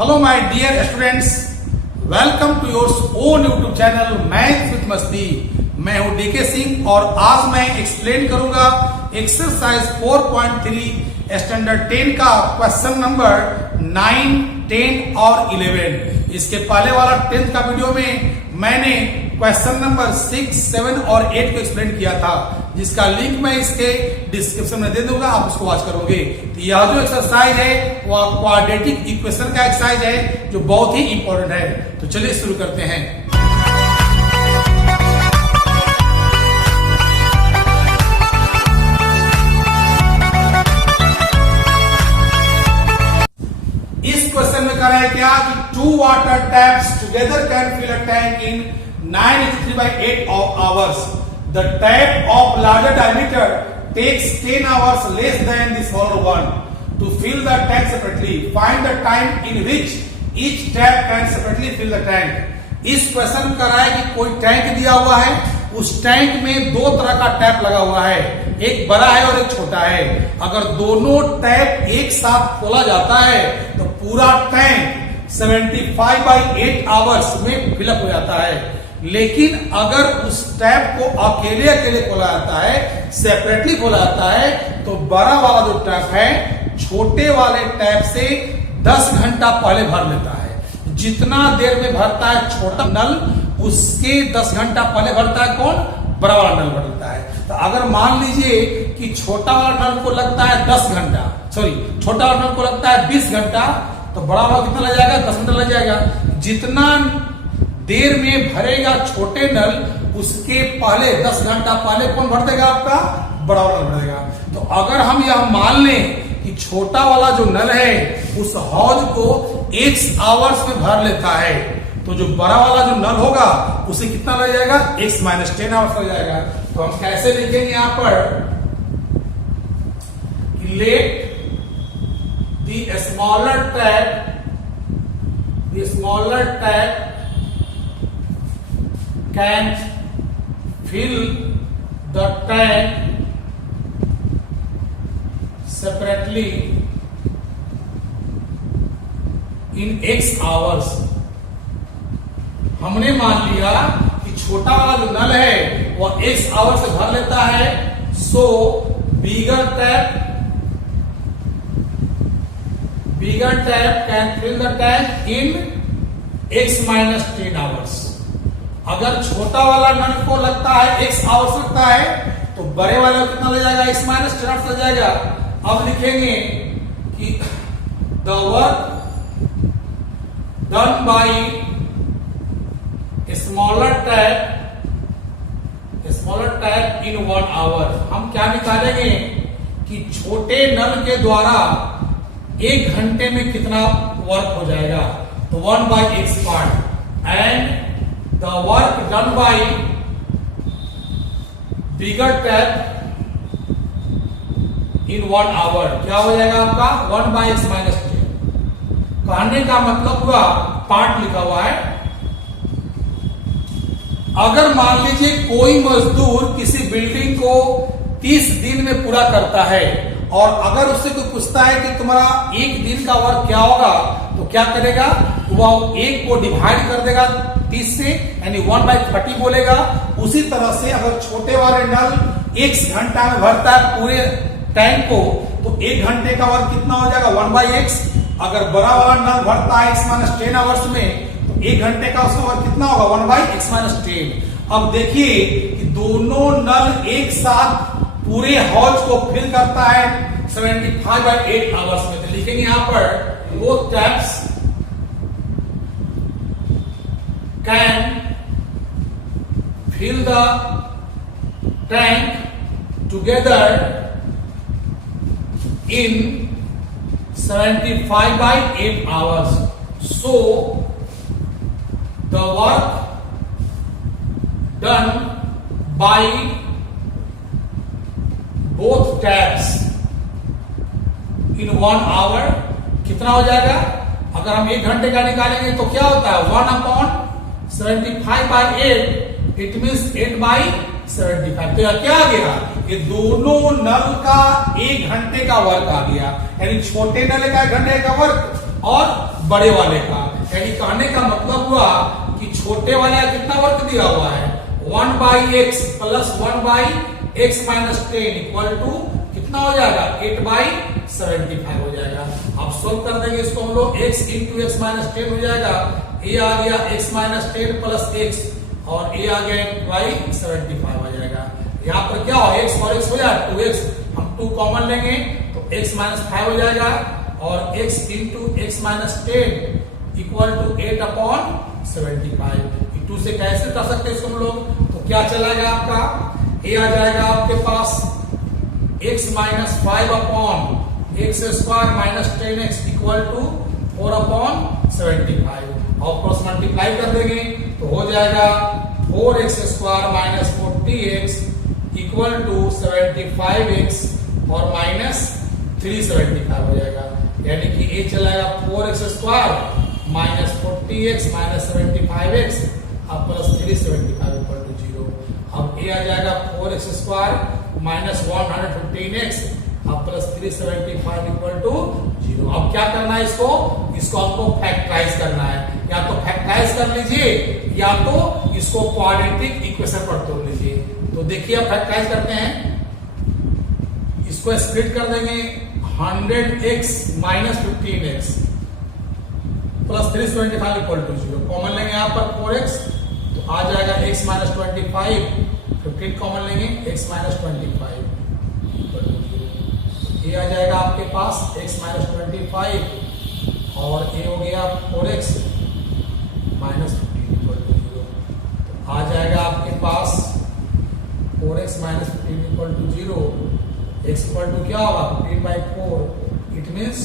Hello my dear students, welcome to your own YouTube channel math with Masti. मैं हूं DK Singh और आज मैं एक्सप्लेन करूंगा एक्सरसाइज 4.3 स्टैंडर्ड 10 का क्वेश्चन नंबर 9, 10 और 11। इसके पहले वाला 10th का वीडियो में मैंने क्वेश्चन नंबर 6, 7 और 8 को एक्सप्लेन किया था, जिसका लिंक मैं इसके डिस्क्रिप्शन में दे दूंगा, आप उसको वॉच करोगे। तो यह जो एक्सरसाइज है वह क्वाड्रेटिक इक्वेशन का एक्सरसाइज है जो बहुत ही इंपॉर्टेंट है। तो चलिए शुरू करते हैं। इस क्वेश्चन में कह रहा है क्या कि 2 water taps together can fill a tank in 983/8 hours. The tap of larger diameter takes 10 hours less than the smaller one to fill the tank separately. Find the time in which each tap can separately fill the tank. इस question कर रहा है कि कोई tank दिया हुआ है, उस टैंक में दो तरह का टैप लगा हुआ है, एक बड़ा है और एक छोटा है। अगर दोनों टैप एक साथ खोला जाता है तो पूरा टैंक 75/8 आवर्स में फिलअप हो जाता है। लेकिन अगर उस टैप को अकेले अकेले खोला जाता है, सेपरेटली खोला जाता है, तो बड़ा वाला जो टैप है छोटे वाले टैप से 10 घंटा पहले भर लेता है। जितना देर में भरता है छोटा नल, उसके 10 घंटा पहले भरता है कौन? बड़ा वाला नल भरता है। तो अगर मान लीजिए कि छोटा वाला नल को लगता है 10 घंटा, छोटा वाला नल को लगता है 20 घंटा, तो बड़ा वाला कितना लग जाएगा? 10 घंटा लग जाएगा। जितना देर में भरेगा छोटे नल, उसके पहले 10 घंटा पहले कौन भर देगा? आपका बड़ा वाला भर देगा। तो अगर हम यह मान लें कि छोटा वाला जो नल है उस हौज को x आवर्स में भर लेता है, तो जो बड़ा वाला जो नल होगा उसे कितना लग जाएगा? x - 10 आवर्स लग जाएगा। तो हम कैसे लिखेंगे यहां पर? Let the smaller tap can fill the tank separately in x hours. हमने मान लिया कि छोटा वाला जो नल है वह x आवर से भर लेता है, so bigger tap can fill the tank in x - 10 hours. अगर छोटा वाला नल को लगता है x आवर्स लगता है, तो बड़े वाले को कितना ले जाएगा? x - 10 आवर्स ले जाएगा। अब लिखेंगे कि the work done by smaller tap in 1 hour. हम क्या निकालेंगे कि छोटे नल के द्वारा 1 घंटे में कितना वर्क हो जाएगा। तो 1/x part and the work done by bigger tap in 1 hour क्या हो जाएगा आपका? 1/x - 10। कहने का मतलब हुआ, पार्ट लिखा हुआ है, अगर मान लीजिए कोई मजदूर किसी बिल्डिंग को 30 दिन में पूरा करता है और अगर उससे कोई पूछता है कि तुम्हारा 1 दिन का वर्क क्या होगा, तो क्या करेगा? वह 1 को डिवाइड कर देगा 30 से, यानी 1/30 बोलेगा। उसी तरह से अगर छोटे वाले नल 1 घंटा में भरता है पूरे टैंक को, तो 1 घंटे का वर्क कितना हो जाएगा? 1/x। अगर बड़ा वाला नल भरता है x - 10 आवर्स में, तो 1 घंटे का उसका वर्क कितना होगा? 1/x - 10। अब देखिए कि दोनों नल एक साथ पूरे हौज को फिल करता है 75/8 आवर्स में। तो लिखेंगे यहां पर both taps can fill the tank together in 75/8 hours. So the work done by both taps in 1 hour कितना हो जाएगा? अगर हम 1 घंटे का निकालेंगे तो क्या होता है? 1/75/8, इट मीन्स 8/75। तो क्या आ गया? ये दोनों नल का 1 घंटे का वर्क आ गया, यानी छोटे नल का 1 घंटे का वर्क और बड़े वाले का। यानी कहने का मतलब हुआ कि छोटे वाले का कितना वर्क दिया हुआ है 1/x plus 1/x minus 10 equal to कितना हो जाएगा 8/75 हो जाएगा। अब सोल्व कर देंगे इसको हम लोग, x इंटू एक्स माइनस 10 हो जाएगा, ये आ गया x माइनस 10 प्लस x और ये आ गया 8/75 हो जाएगा। यहाँ पर क्या हो x और x हो जाएगा 2x, हम 2 कॉमन लेंगे तो x माइनस 5 हो जाएगा और x into x minus 10 equal to 8/75। 2 से कैसे कर सकते हैं इसको हम लोग, तो क्या चलाएगा आपका a आ जाएगा आपके पास x minus 5 upon x square minus 10x equal to 4/75 और क्रॉस मल्टीप्लाई कर देंगे तो हो जाएगा 4x square minus 40x equal to 75x और माइनस 375 हो जाएगा। यानी कि a चलाएगा 4x square minus 40x minus 75x अब प्लस 375 इक्वल टू 0। अब a आ जाएगा 4x स्क्वायर माइनस 115x अब प्लस 375 इक्वल टू 0। अब क्या करना है इसको हमको फैक्टराइज करना है, या तो फैक्टराइज कर लीजिए या तो इसको क्वाड्रेटिक इक्वेशन पर तोड़ लीजिए। तो देखिए अब फैक्टराइज करते हैं, इसको स्प्लिट कर देंगे 100x minus 15x plus 375 equal to 0। Common लेंगे यहाँ पर 4x तो आ जाएगा x माइनस 25, 15 कॉमन लेंगे x माइनस 25 इक्वल टू 0। ये आ जाएगा आपके पास x माइनस 25 और ये हो गया 4x माइनस 15 इक्वल टू 0। तो आ जाएगा आपके पास 4x minus 15 equal to 0, x equal to क्या होगा 15/4, इट मीन्स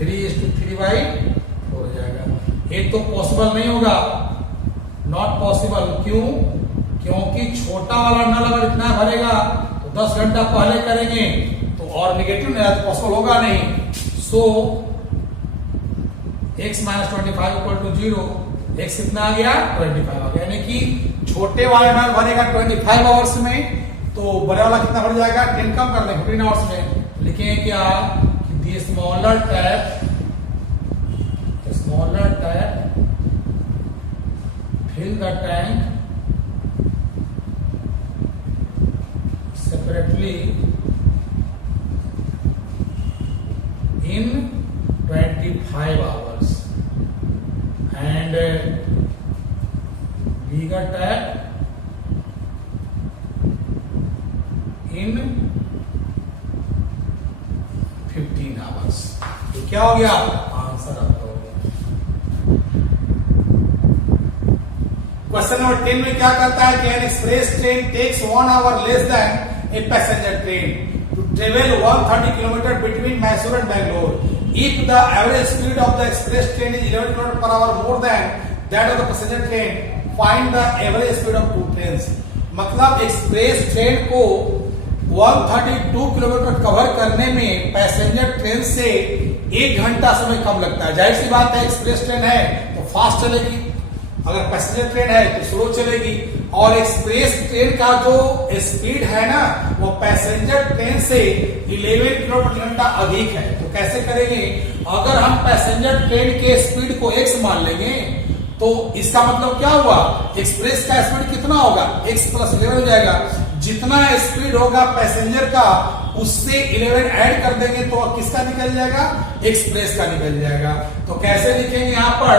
3:3/4 हो जाएगा। ये तो पॉसिबल नहीं होगा, नॉट पॉसिबल। क्यों? क्योंकि छोटा वाला नल अगर इतना भरेगा तो 10 घंटा पहले करेंगे तो और निगेटिव नहीं तो पॉसिबल होगा नहीं। So x minus 25 equal to 0, x कितना आ गया 25 आ गया। यानी कि छोटे वाले नल भरेगा 25 आवर्स में तो बड़े वाला कितना भर जाएगा 10 कम कर देंगे 15 आवर्स में। लिखेंगे क्या the smaller tap fill the tank separately in 25 hours and bigger tap in 15 hours। तो क्या हो गया आंसर आपका हो गया। क्वेश्चन नंबर 10 में क्या करता है कि an express train takes 1 hour less than a passenger train to travel 130 kilometre between Mysore and Bangalore if the average speed of the express train is 11 kilometre per hour more than that of the passenger train find the average speed of two trains. मतलब express train को 132 kilometre cover करने में passenger train से 1 घंटा समय कम लगता है। जाहिर सी बात है एक्सप्रेस ट्रेन है तो फास्ट चलेगी, अगर पैसेंजर ट्रेन है तो स्लो चलेगी। और एक्सप्रेस ट्रेन का जो स्पीड है ना वो पैसेंजर ट्रेन से 11 किलोमीटर घंटा अधिक है। तो कैसे करेंगे, अगर हम पैसेंजर ट्रेन के स्पीड को x मान लेंगे तो इसका मतलब क्या हुआ एक्सप्रेस का स्पीड कितना होगा x प्लस 11 हो जाएगा। जितना स्पीड होगा पैसेंजर का उससे 11 ऐड कर देंगे तो किसका निकल जाएगा एक्सप्रेस का निकल जाएगा। तो कैसे लिखेंगे, यहां पर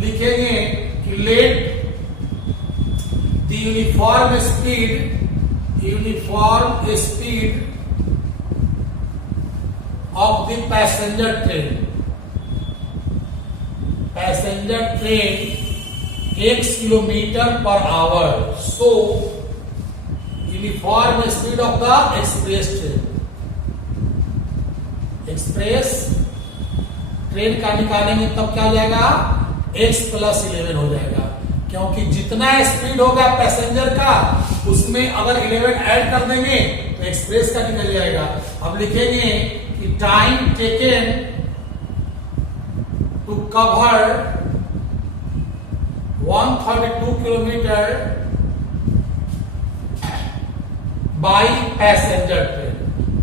लिखेंगे कि let the uniform speed of the passenger train x kilometre per our. So uniform speed of the express train का निकालेंगे तब क्या हो जाएगा x प्लस 11 हो जाएगा, क्योंकि जितना स्पीड होगा पैसेंजर का उसमें अगर 11 ऐड कर देंगे तो एक्सप्रेस का निकल जाएगा। अब लिखेंगे कि time taken to cover 132 kilometre by passenger train.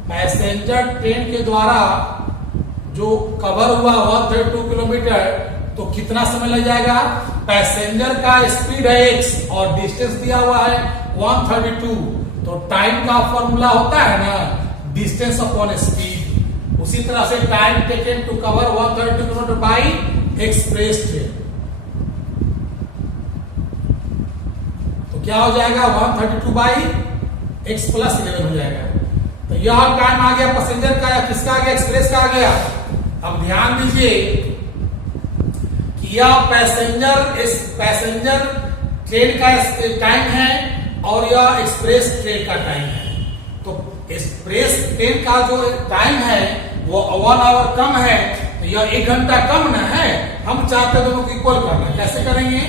Passenger train के द्वारा जो कवर हुआ 132 किलोमीटर, तो कितना समय लग जाएगा? पैसेंजर का स्पीड है x और डिस्टेंस दिया हुआ है 132, तो टाइम का फॉर्मूला होता है ना डिस्टेंस अपॉन स्पीड। उसी तरह से time taken to cover 132 kilometre by express train, तो क्या हो जाएगा? 132 बाई x प्लस 11 हो जाएगा। तो यह टाइम आ गया पैसेंजर का, या किसका आ गया? एक्सप्रेस का आ गया। अब ध्यान दीजिए कि यह पैसेंजर ट्रेन का टाइम है और यह एक्सप्रेस ट्रेन का टाइम है। तो एक्सप्रेस ट्रेन का जो टाइम है वो 1 आवर कम है, तो यह 1 घंटा कम ना है। हम चाहते हैं दोनों को इक्वल करना, कैसे करेंगे?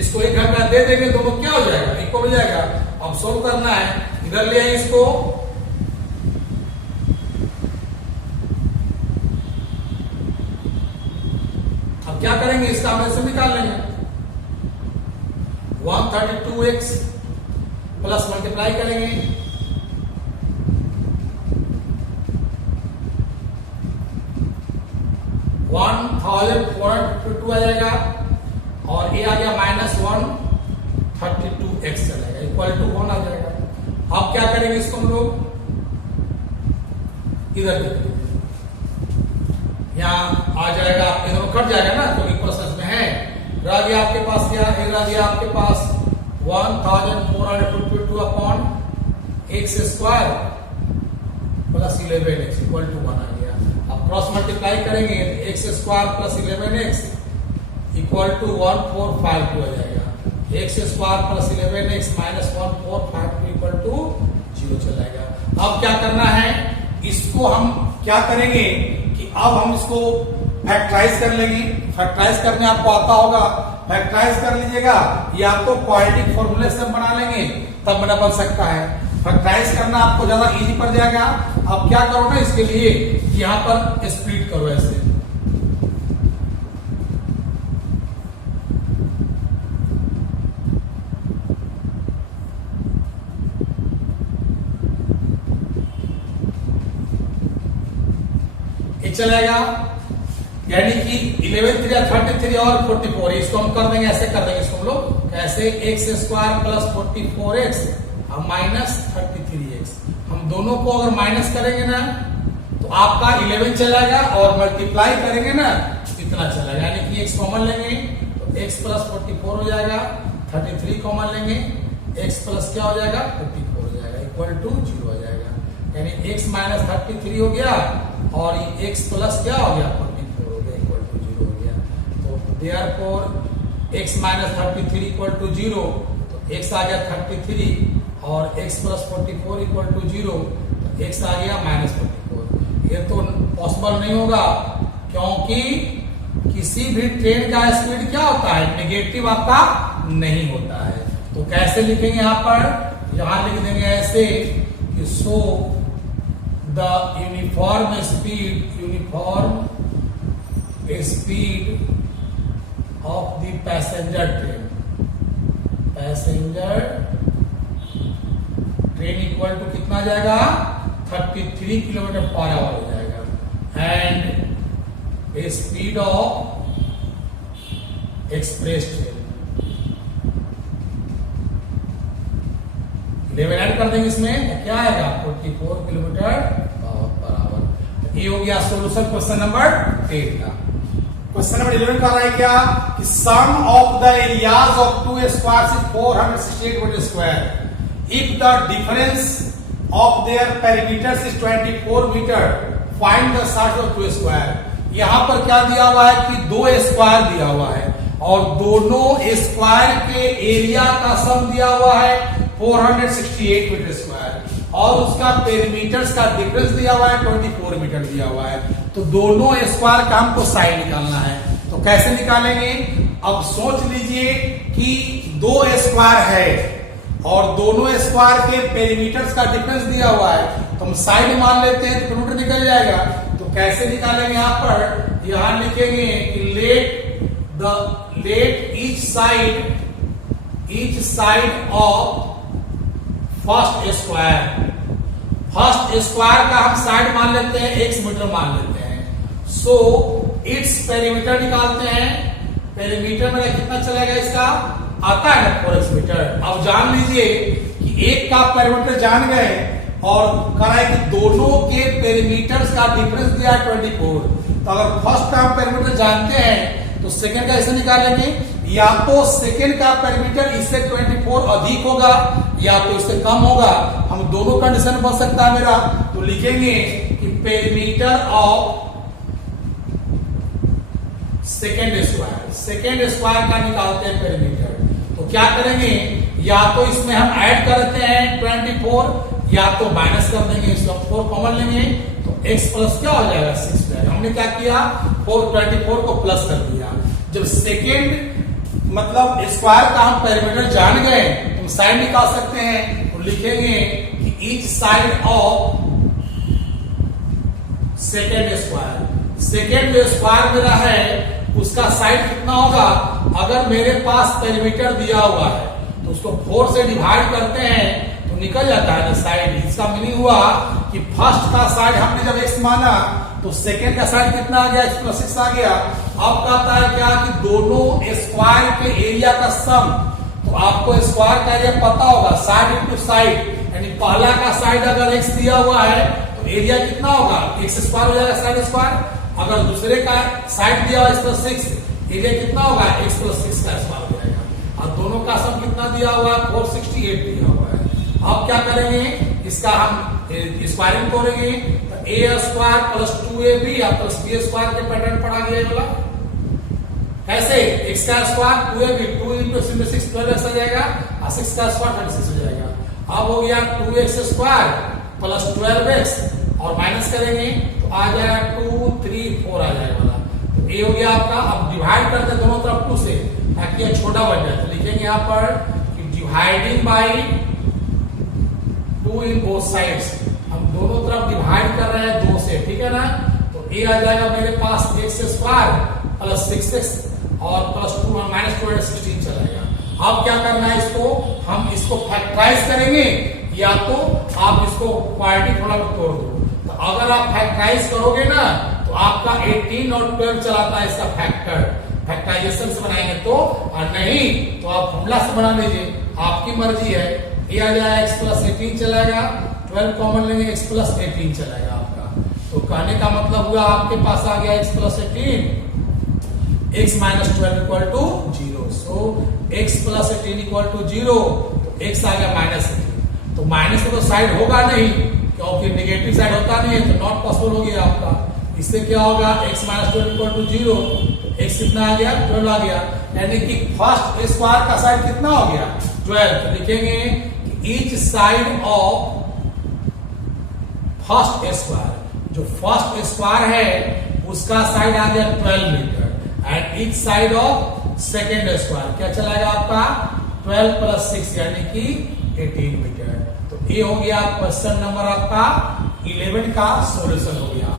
इसको 1 घंटा दे देंगे, दोनों क्या हो जाएगा? इक्वल हो जाएगा। अब सोल्व करना है, इधर ले आए इसको, अब क्या करेंगे? इसका हम निकाल लेंगे। 132x प्लस मल्टीप्लाई करेंगे 1452 आ जाएगा, और ये आ गया -132x चलेगा, इक्वल टू 1 आ जाएगा। अब क्या करेंगे? इसको हम लोग इधर देखेंगे, यहाँ आ जाएगा, इधर कट जाएगा ना, तो इक्वेशन में है। रह गया आपके पास क्या? रह गया आपके पास 1452 upon x square plus 11x equal to 1 आ गया। अब क्रॉस मल्टीप्लाई करेंगे, x square plus 11x equal to 1452 आ जाएगा। x square plus 11x minus 1452 equal to 0 चला जाएगा। अब क्या करना है? इसको हम क्या करेंगे कि अब हम इसको फैक्टराइज कर लेंगे। फैक्टराइज करने आपको आता होगा, फैक्टराइज कर लीजिएगा, या तो क्वाड्रेटिक फॉर्मूले से बना लेंगे तब बना बन सकता है। फैक्टराइज करना आपको ज्यादा इजी पड़ जाएगा। अब क्या करो ना, इसके लिए यहां पर स्प्लिट करो ऐसे, चलेगा, यानी कि 11 3 33 और 44, इसको हम कर देंगे, ऐसे कर देंगे इसको हम लोग कैसे? x स्क्वायर प्लस 44x और माइनस 33x। हम दोनों को अगर माइनस करेंगे ना तो आपका 11 चलेगा, और मल्टीप्लाई करेंगे ना इतना चलेगा, यानी कि x कॉमन लेंगे तो x प्लस 44 हो जाएगा, 33 कॉमन लेंगे, x प्लस क्या हो जाएगा? 44 हो जाएगा, इक्वल टू 0 हो जाएगा। यानी x माइनस 33 हो गया, और ये x प्लस क्या हो गया? 44 हो गया, इक्वल टू 0 हो गया। तो therefore x minus 33 equal to 0, तो x आ गया 33 और x प्लस 44 इक्वल टू 0, तो x आ गया माइनस 44। ये तो पॉसिबल नहीं होगा, क्योंकि किसी भी ट्रेन का स्पीड क्या होता है? नेगेटिव आपका नहीं होता है। तो कैसे लिखेंगे? यहां पर यहां लिख देंगे ऐसे कि सो the uniform speed of the passenger train equal to कितना जाएगा? 33 किलोमीटर पर आवर हो जाएगा, and speed of express train 11 add कर देंगे इसमें, तो क्या आएगा? 44 किलोमीटर पर आवर। ये हो गया सॉल्यूशन क्वेश्चन नंबर 10 का। क्वेश्चन नंबर 11 का रहा है क्या कि sum of the areas of two squares is 468 metre square. If the difference of their perimeters is 24 metre, find the side of two square. यहां पर क्या दिया हुआ है कि 2 स्क्वायर दिया हुआ है, और दोनों स्क्वायर के एरिया का सम दिया हुआ है 468 मीटर स्क्वायर, और उसका पेरीमीटर्स का डिफरेंस दिया हुआ है 24 मीटर दिया हुआ है। तो दोनों स्क्वायर का हमको साइड निकालना है, तो कैसे निकालेंगे? अब सोच लीजिए कि 2 स्क्वायर है और दोनों स्क्वायर के पेरीमीटर्स का डिफरेंस दिया हुआ है, तो हम साइड मान लेते हैं तो किलोमीटर निकल जाएगा। तो कैसे निकालेंगे? यहां पर यहां लिखेंगे कि let each side of first square का हम साइड मान लेते हैं, x मीटर मान लेते हैं। सो इट्स पेरीमीटर निकालते हैं। पेरीमीटर में कितना चलेगा इसका, आता है 4x मीटर। अब जान लीजिए कि एक का पेरीमीटर जान गए और कहा है कि दोनों के पेरीमीटर्स का डिफरेंस दिया है 24। तो अगर फर्स्ट का पेरीमीटर जानते हैं तो सेकंड का ऐसे निकालेंगे, या तो सेकंड का पेरीमीटर इससे 24 अधिक होगा या तो इससे कम होगा। हम दोनों कंडीशन बन सकता है मेरा, तो लिखेंगे कि पेरीमीटर ऑफ सेकेंड स्क्वायर का निकालते हैं पेरीमीटर। तो क्या करेंगे, या तो इसमें हम ऐड करते हैं 24 या तो माइनस कर देंगे, इसका 4 कॉमन लेंगे तो x प्लस क्या हो जाएगा 6 हो जाएगा। हमने क्या किया 424 को प्लस कर दिया। जब सेकेंड मतलब स्क्वायर का हम पेरीमीटर जान गए तो हम साइड निकाल सकते हैं। तो लिखेंगे कि ईच साइड ऑफ सेकेंड जो स्क्वायर मेरा है उसका साइड कितना होगा, अगर मेरे पास पेरीमीटर दिया हुआ है तो उसको 4 से डिवाइड करते हैं तो निकल जाता है ना साइड। इसका मीनिंग हुआ कि फर्स्ट का साइड हमने जब x माना तो सेकेंड का साइड कितना आ गया, x प्लस 6 आ गया। अब कहता है क्या कि दोनों स्क्वायर के एरिया का सम। तो आपको स्क्वायर का एरिया पता होगा, साइड इनटू साइड, यानी पहला का साइड अगर x दिया हुआ है तो एरिया कितना होगा x स्क्वायर हो जाएगा साइड स्क्वायर। अगर दूसरे का साइड दिया हुआ x प्लस 6, एरिया कितना होगा x प्लस 6 का स्क्वायर हो जाएगा। और दोनों का सम कितना दिया हुआ है 468 दिया हुआ है। अब क्या करेंगे, इसका हम स्क्वायरिंग करेंगे तो a स्क्वायर प्लस 2ab या प्लस b स्क्वायर के पैटर्न पढ़ा गया वाला। कैसे, x का स्क्वायर 2ab, 2 इंटू 6 12x आ जाएगा और 6 का स्क्वायर 36 हो जाएगा। अब हो गया 2x स्क्वायर प्लस 12x और माइनस करेंगे तो आ जाएगा 2 3 4 आ जाएगा वाला। तो a हो गया आपका। अब डिवाइड करते दोनों तरफ 2 से ताकि ये छोटा बन जाए। तो लिखेंगे यहाँ पर कि dividing by 2 in both sides, हम दोनों तरफ डिवाइड कर रहे हैं 2 से, ठीक है ना। तो a आ जाएगा मेरे पास x स्क्वायर प्लस 6x और प्लस 2 माइनस 2 16 चलेगा। अब क्या करना है, हम इसको फैक्टराइज करेंगे या तो आप इसको क्वालिटी थोड़ा तोड़ दो। तो अगर आप फैक्टराइज करोगे ना तो आपका 18 और 12 चलाता है इसका फैक्टराइजेशन से बनाएंगे तो, और नहीं तो आप फॉर्मूला से बना लीजिए, आपकी मर्जी है। ये आ जाएगा x प्लस 18 चलेगा, 12 कॉमन लेंगे x प्लस 18 चलेगा आपका। तो कहने का मतलब हुआ आपके पास आ गया x plus 18, x minus 12 equal to 0। So x plus 18 equal to 0, तो x आ गया माइनस 18। तो माइनस में तो साइड होगा नहीं क्योंकि नेगेटिव साइड होता नहीं है, तो नॉट पॉसिबल हो गया आपका। इससे क्या होगा x माइनस 12 इक्वल टू 0, तो x कितना आ गया 12 आ गया। यानी कि फर्स्ट स्क्वायर का साइड कितना हो गया 12। तो लिखेंगे कि each side of first square, जो फर्स्ट स्क्वायर है उसका साइड आ गया 12 metre and each side of second square क्या चलाएगा आपका 12 प्लस 6 यानी कि 18 मीटर। तो ये हो गया क्वेश्चन नंबर आपका 11 का सॉल्यूशन हो गया।